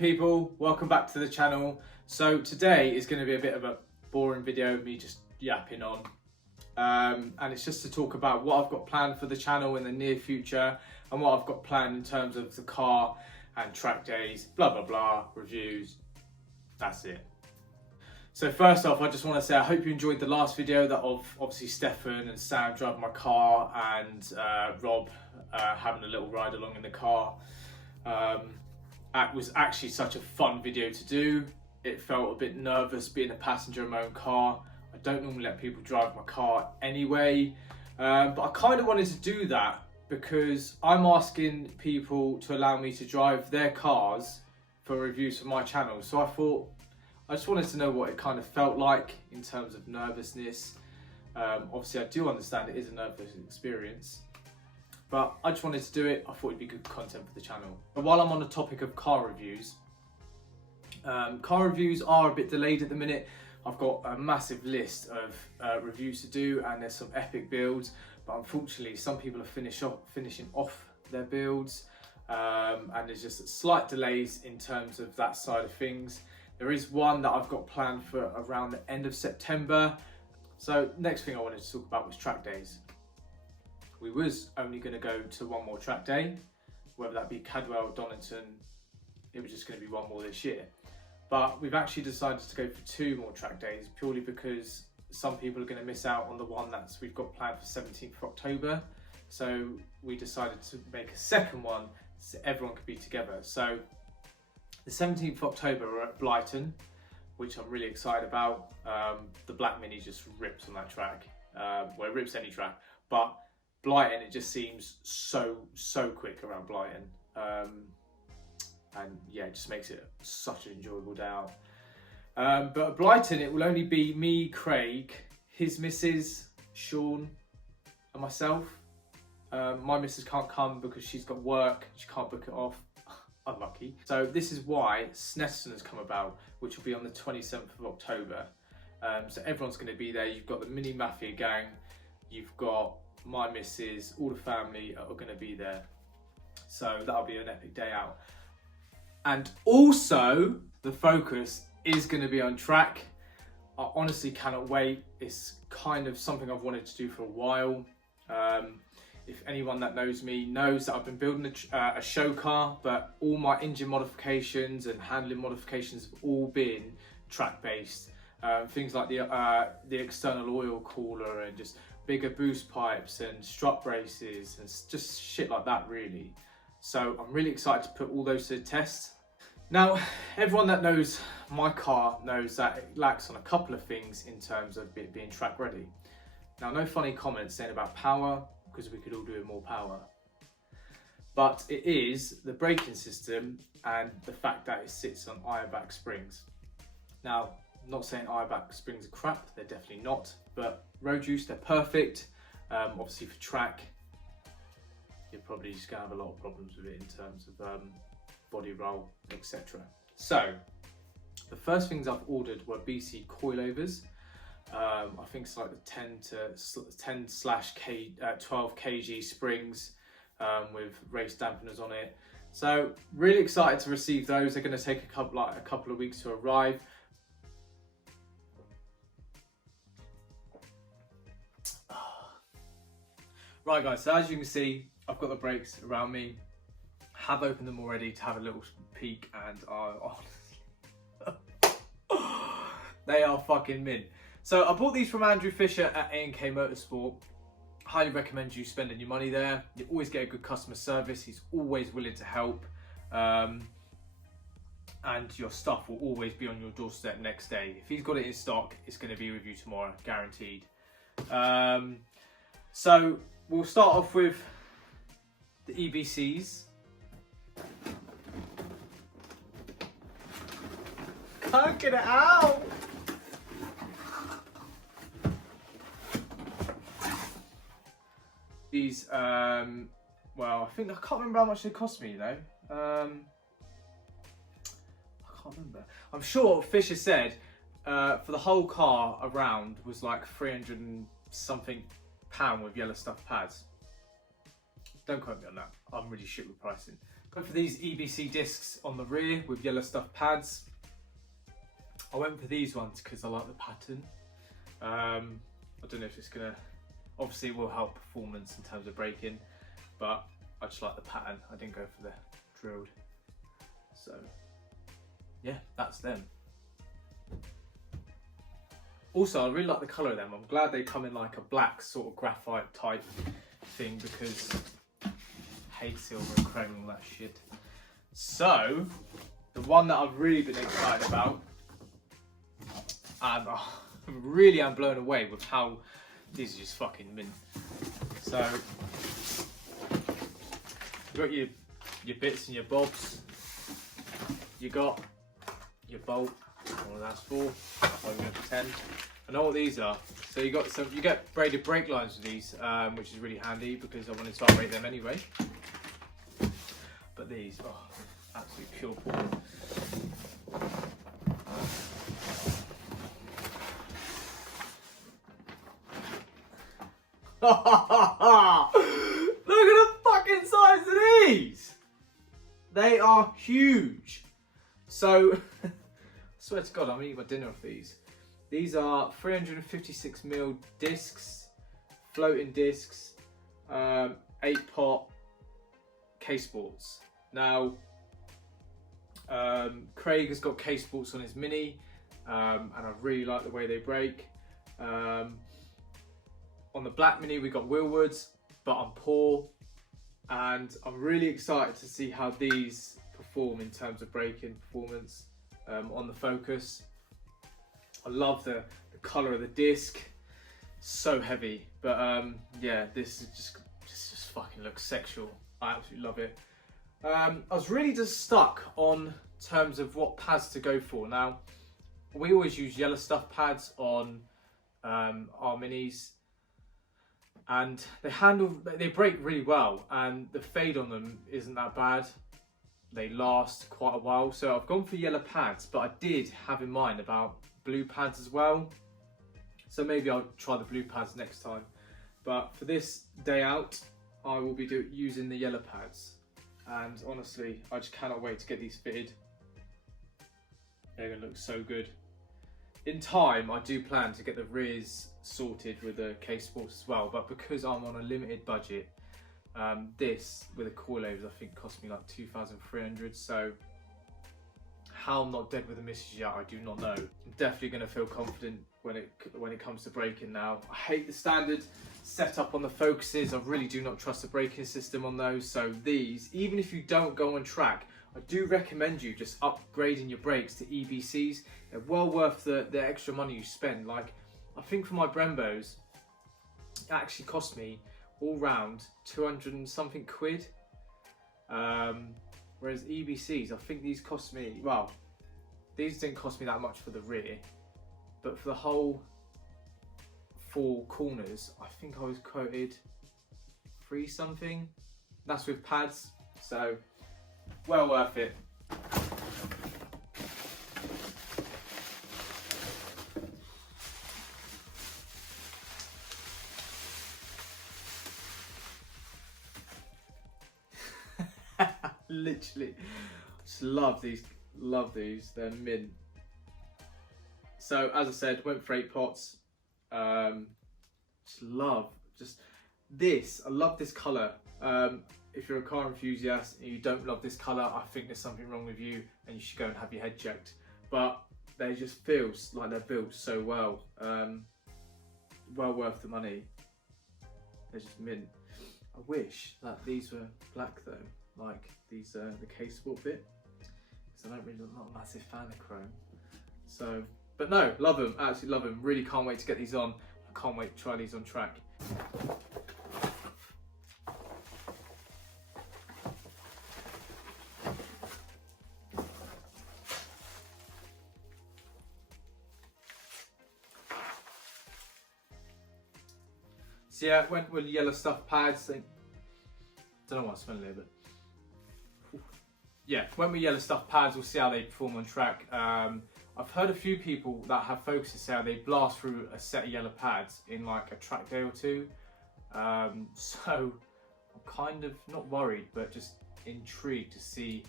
people, welcome back to the channel. So today is going to be a bit of a boring video of me just yapping on, and it's just to talk about what I've got planned for the channel in the near future and what I've got planned in terms of the car and track days, blah blah blah, reviews. That's it. So first off, I just want to say I hope you enjoyed the last video that of obviously Stefan and Sam driving my car and Rob having a little ride along in the car. It was actually such a fun video to do. It felt a bit nervous being a passenger in my own car. I don't normally let people drive my car anyway, but I kind of wanted to do that because I'm asking people to allow me to drive their cars for reviews for my channel. So I thought, I just wanted to know what it kind of felt like in terms of nervousness. Obviously I do understand it is a nervous experience, but I just wanted to do it. I thought it'd be good content for the channel. But while I'm on the topic of car reviews are a bit delayed at the minute. I've got a massive list of reviews to do, and there's some epic builds, but unfortunately some people are finishing off their builds, and there's just slight delays in terms of that side of things. There is one that I've got planned for around the end of September. So next thing I wanted to talk about was track days. We was only going to go to one more track day, whether that be Cadwell, Donington. It was just going to be one more this year. But we've actually decided to go for 2 more track days, purely because some people are going to miss out on the one we've got planned for 17th of October. So we decided to make a second one so everyone could be together. So the 17th of October we're at Brighton, which I'm really excited about. The Black Mini just rips on that track. Well, it rips any track, but Brighton, it just seems so quick around Brighton. And yeah, it just makes it such an enjoyable day out. But at Brighton, it will only be me, Craig, his missus, Sean, and myself. My missus can't come because she's got work. She can't book it off. Unlucky. So this is why Snetterton has come about, which will be on the 27th of October. So everyone's going to be there. You've got the Mini Mafia gang. You've got my missus, all the family are going to be there. So that'll be an epic day out. And also, the focus is going to be on track. I honestly cannot wait. It's kind of something I've wanted to do for a while. If anyone that knows me knows that I've been building a show car, but all my engine modifications and handling modifications have all been track-based. Things like the external oil cooler and just bigger boost pipes and strut braces and just shit like that, really. So I'm really excited to put all those to the test. Now, everyone that knows my car knows that it lacks on a couple of things in terms of it being track ready. Now, no funny comments saying about power, because we could all do with more power. But it is the braking system and the fact that it sits on iron-back springs. Now, I'm not saying iron-back springs are crap, they're definitely not, but road use, they're perfect. Obviously for track, you're probably just gonna have a lot of problems with it in terms of body roll, etc. So, the first things I've ordered were BC coilovers. I think it's like the 10/12 kg springs with race dampeners on it. So really excited to receive those. They're going to take a couple of weeks to arrive. Right guys, so as you can see, I've got the brakes around me. Have opened them already to have a little peek, and they are fucking mint. So I bought these from Andrew Fisher at A&K Motorsport. Highly recommend you spending your money there. You always get a good customer service. He's always willing to help. And your stuff will always be on your doorstep next day. If he's got it in stock, it's going to be with you tomorrow, guaranteed. So we'll start off with the EBCs. Can't get it out! These, well, I can't remember how much they cost me, though. I can't remember. I'm sure Fisher said for the whole car around was like 300 and something pound with yellow stuff pads. Don't quote me on that. I'm really shit with pricing. Went for these EBC discs on the rear with yellow stuff pads. I went for these ones because I like the pattern. I don't know if it's gonna, obviously it will help performance in terms of braking, but I just like the pattern. I didn't go for the drilled. So yeah, that's them. Also, I really like the colour of them. I'm glad they come in like a black sort of graphite type thing, because I hate silver and chrome and all that shit. So, the one that I've really been excited about, and I really am blown away with how these are just fucking mint. So, you've got your bits and your bobs. You got your bolt, all that's for. I'm going to pretend. I know what these are. So you get braided brake lines with these, which is really handy because I wanted to operate them anyway. But these, oh, absolutely pure porn. Look at the fucking size of these! They are huge. So, I swear to God, I'm eating my dinner off these. These are 356mm discs, floating discs, 8-pot K-Sports. Now, Craig has got K-Sports on his Mini, and I really like the way they brake. On the black Mini we got Wheelwoods, but I'm poor, and I'm really excited to see how these perform in terms of braking performance on the Focus. I love the colour of the disc, so heavy, but yeah, this just fucking looks sexual. I absolutely love it. I was really just stuck on terms of what pads to go for. Now, we always use yellow stuff pads on our Minis, and they brake really well, and the fade on them isn't that bad. They last quite a while, so I've gone for yellow pads, but I did have in mind about blue pads as well, so maybe I'll try the blue pads next time. But for this day out, I will be using the yellow pads, and honestly, I just cannot wait to get these fitted. They're gonna look so good. In time, I do plan to get the rears sorted with the K-Sports as well, but because I'm on a limited budget, this with the coilovers I think cost me like 2,300, so how I'm not dead with the misses yet, I do not know. I'm definitely going to feel confident when it comes to braking now. I hate the standard setup on the Focuses. I really do not trust the braking system on those, so these, even if you don't go on track, I do recommend you just upgrading your brakes to EBCs. They're well worth the extra money you spend. Like, I think for my Brembos, it actually cost me all round 200 and something quid. Whereas EBCs, I think these cost me, well, these didn't cost me that much for the rear, but for the whole 4 corners, I think I was quoted 3 something. That's with pads, so well worth it. Literally, just love these, they're mint. So as I said, went for 8 pots. Just love this. I love this colour. If you're a car enthusiast and you don't love this colour, I think there's something wrong with you and you should go and have your head checked. But they just feels like they're built so well. Well worth the money. They're just mint. I wish that these were black though, like these the K-Sport bit, because I'm not a massive fan of chrome. So, but no, love them, absolutely love them. Really can't wait to get these on. I can't wait to try these on track. So yeah, went with yellow stuff pads. Don't know what I'm smelling here, but yeah, went with yellow stuff pads. We'll see how they perform on track. I've heard a few people that have Focuses say how they blast through a set of yellow pads in like a track day or two. So I'm kind of not worried, but just intrigued to see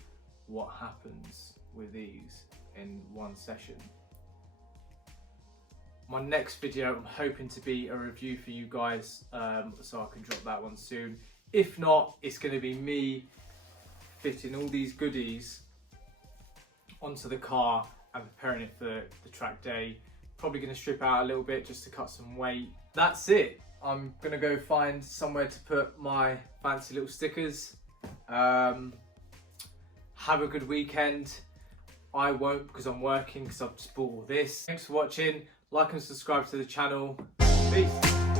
what happens with these in one session. My next video, I'm hoping to be a review for you guys, so I can drop that one soon. If not, it's going to be me fitting all these goodies onto the car and preparing it for the track day. Probably going to strip out a little bit just to cut some weight. That's it. I'm going to go find somewhere to put my fancy little stickers. Have a good weekend. I won't, because I'm working, because I've just bought all this. Thanks for watching. Like and subscribe to the channel. Peace.